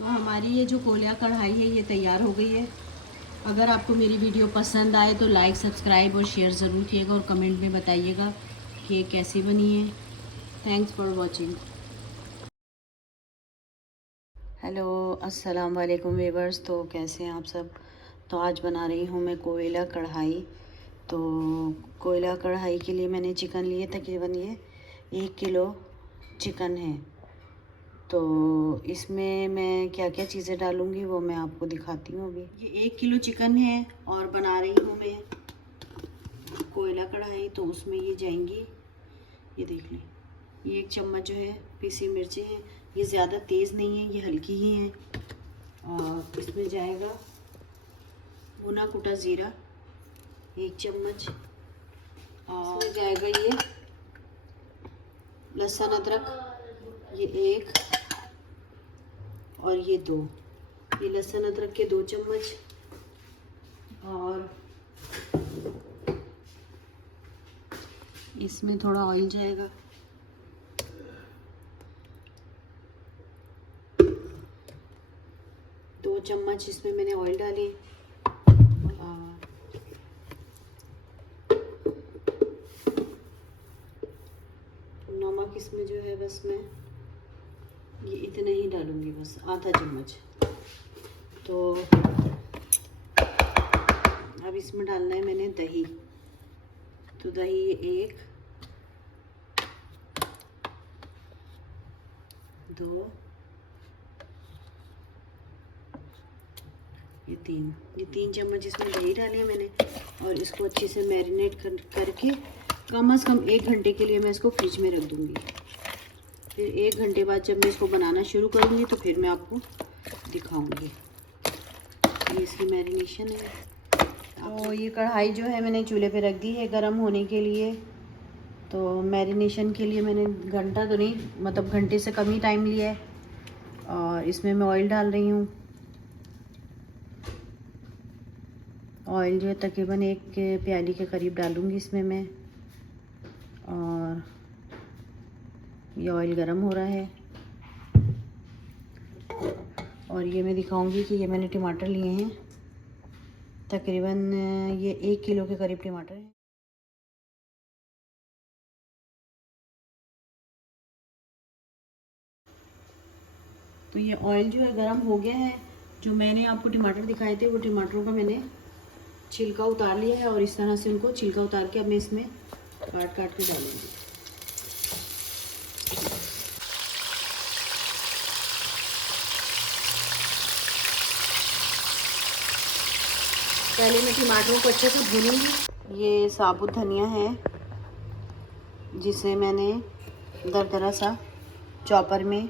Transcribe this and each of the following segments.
तो हमारी ये जो कोयला कढ़ाई है ये तैयार हो गई है। अगर आपको मेरी वीडियो पसंद आए तो लाइक, सब्सक्राइब और शेयर ज़रूर कीजिएगा और कमेंट में बताइएगा कि ये कैसी बनी है। Thanks for watching. हेलो, अस्सलाम वालेकुम वीवर्स। तो कैसे हैं आप सब। तो आज बना रही हूँ मैं कोयला कढ़ाई। तो कोयला कढ़ाई के लिए मैंने चिकन लिए, तकरीबन ये 1 किलो चिकन है। तो इसमें मैं क्या क्या चीज़ें डालूँगी वो मैं आपको दिखाती हूँ। अभी ये 1 किलो चिकन है और बना रही हूँ मैं कोयला कढ़ाई। तो उसमें ये जाएंगी, ये देख लें, ये 1 चम्मच जो है पीसी मिर्ची है। ये ज़्यादा तेज़ नहीं है, ये हल्की ही है। और इसमें जाएगा भुना कुटा ज़ीरा 1 चम्मच। और इसमें जाएगा ये लहसुन अदरक, ये 1 और ये 2, ये लहसुन अदरक के 2 चम्मच। और इसमें थोड़ा ऑयल जाएगा, दो चम्मच इसमें मैंने ऑयल डाली। नमक इसमें जो है बस मैं ये इतना ही डालूंगी, बस आधा चम्मच। तो अब इसमें डालना है मैंने दही। तो दही 1, 2, ये 3 चम्मच इसमें दही डाली है मैंने। और इसको अच्छे से मैरिनेट करके कम से कम 1 घंटे के लिए मैं इसको फ्रिज में रख दूँगी। फिर 1 घंटे बाद जब मैं इसको बनाना शुरू करूँगी तो फिर मैं आपको दिखाऊँगी। ये इसकी मैरिनेशन है। तो ये कढ़ाई जो है मैंने चूल्हे पे रख दी है गरम होने के लिए। तो मैरिनेशन के लिए मैंने घंटा तो नहीं, मतलब घंटे से कम ही टाइम लिया है। और इसमें मैं ऑयल डाल रही हूँ। ऑयल जो है तकरीबन 1 प्याली के करीब डालूँगी इसमें मैं। और ये ऑयल गरम हो रहा है। और ये मैं दिखाऊंगी कि ये मैंने टमाटर लिए हैं, तकरीबन ये 1 किलो के करीब टमाटर हैं। तो ये ऑयल जो है गरम हो गया है। जो मैंने आपको टमाटर दिखाए थे वो टमाटरों का मैंने छिलका उतार लिया है। और इस तरह से उनको छिलका उतार के अब मैं इसमें काट काट के डालूंगी। पहले मैं टमाटरों को अच्छे से भूनूंगी। ये साबुत धनिया है जिसे मैंने दरदरा सा चॉपर में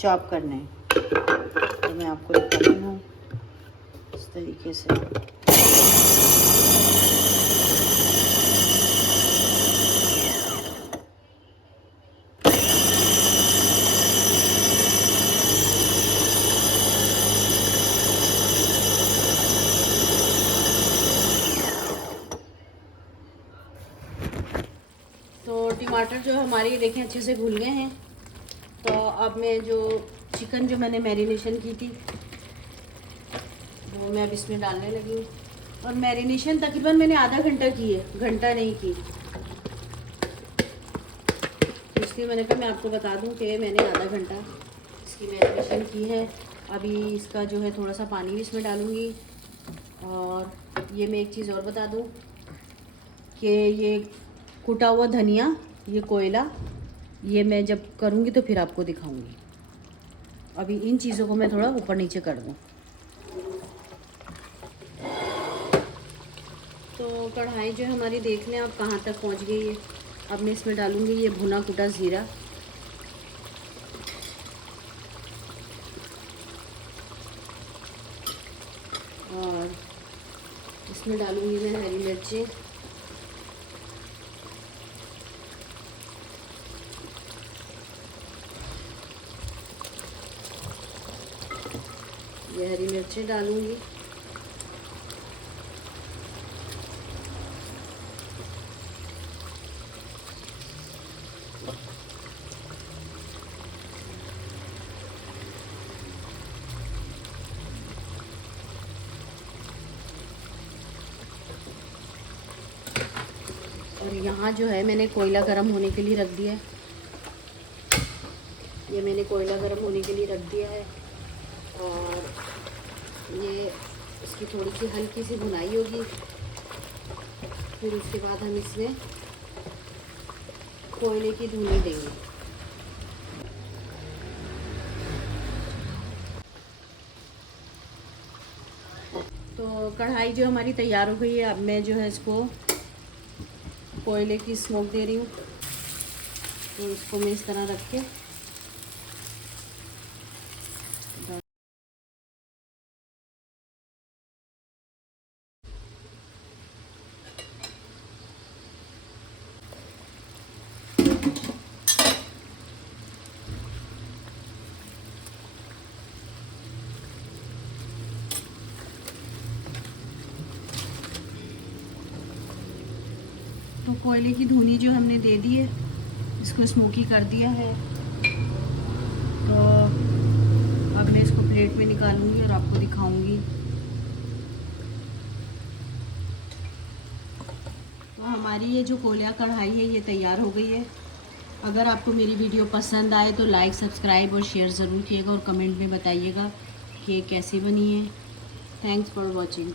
चॉप करना है। तो मैं आपको दिखाती हूँ इस तरीके से। तो टमाटर जो हमारे देखें अच्छे से घुल गए हैं। तो अब मैं जो चिकन जो मैंने मैरिनेशन की थी वो मैं अब इसमें डालने लगी हूँ। और मैरिनेशन तकरीबन मैंने आधा घंटा की है, घंटा नहीं की। इसलिए मैंने कहा मैं आपको बता दूँ कि मैंने आधा घंटा इसकी मैरिनेशन की है। अभी इसका जो है थोड़ा सा पानी भी इसमें डालूँगी। और ये मैं एक चीज़ और बता दूँ कि ये कुटा हुआ धनिया, ये कोयला, ये मैं जब करूँगी तो फिर आपको दिखाऊँगी। अभी इन चीज़ों को मैं थोड़ा ऊपर नीचे कर दूँ। तो कढ़ाई जो हमारी देख लें आप कहाँ तक पहुँच गई है। अब मैं इसमें डालूँगी ये भुना कुटा ज़ीरा। और इसमें डालूँगी मैं हरी मिर्ची। ये हरी मिर्ची डालूँगी। यहाँ जो है मैंने कोयला गर्म होने के लिए रख दिया है। ये मैंने कोयला गर्म होने के लिए रख दिया है और ये इसकी थोड़ी सी हल्की सी भुनाई होगी। फिर उसके बाद हम इसमें कोयले की धुनी देंगे। तो कढ़ाई जो हमारी तैयार हो गई है। अब मैं जो है इसको कोयले की स्मोक दे रही हूँ। तो इसको मैं इस तरह रख के तो कोयले की धुनी जो हमने दे दी है, इसको स्मोकी कर दिया है। तो अब मैं इसको प्लेट में निकालूंगी और आपको दिखाऊंगी। तो हमारी ये जो कोयला कढ़ाई है ये तैयार हो गई है। अगर आपको मेरी वीडियो पसंद आए तो लाइक, सब्सक्राइब और शेयर ज़रूर कीजिएगा और कमेंट में बताइएगा कि ये कैसी बनी है। Thanks for watching.